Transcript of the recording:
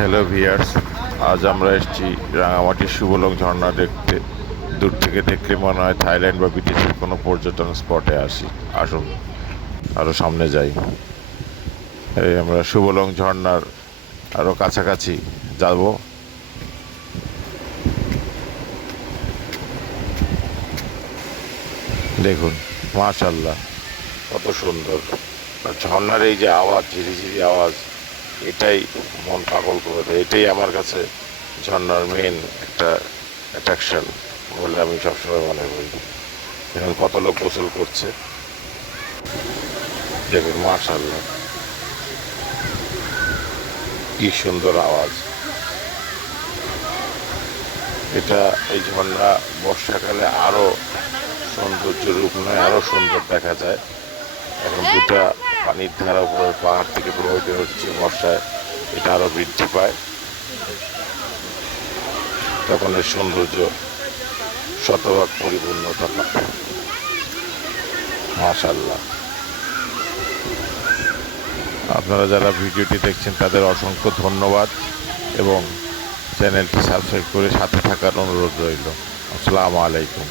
Hello viewers, আজ আমরা এসেছি রাঙামাটির শুভলং ঝর্ণা দেখতে। দূর থেকে দেখলে মনে হয় থাইল্যান্ড বা বিদেশের কোনো পর্যটন স্পটে আসি। আসুন আরও সামনে যাই। এই আমরা শুভলং ঝর্ণার আরও কাছাকাছি যাব। দেখুন, মাশাল্লাহ, কত সুন্দর। আর ঝর্ণার এই যে আওয়াজ, ঝিরিঝিরি আওয়াজ, এটাই মন পাগল করে দেয়। এটাই আমার কাছে ঝর্ণার মেন একটা অ্যাট্রাকশন বলে আমি সবসময় মনে করি। এখন কত লোক গোসল করছে, দেখুন মাশাআল্লাহ, কি সুন্দর আওয়াজ। এটা এই ঝর্ণা বর্ষাকালে আরো সৌন্দর্য রূপ নয়, আরো সুন্দর দেখা যায়। এখন দুটা পানির ধারা উপরে পাহাড় থেকে প্রবাহিত হচ্ছে, বর্ষায় এটা আরো বৃদ্ধি পায়, তখন এর সৌন্দর্য শতভাগ পরিপূর্ণতা পায়। মাশাআল্লাহ, আপনারা যারা ভিডিওটি দেখছেন তাদের অসংখ্য ধন্যবাদ এবং চ্যানেলটি সাবস্ক্রাইব করে সাথে থাকার অনুরোধ রইল। আসসালামু আলাইকুম।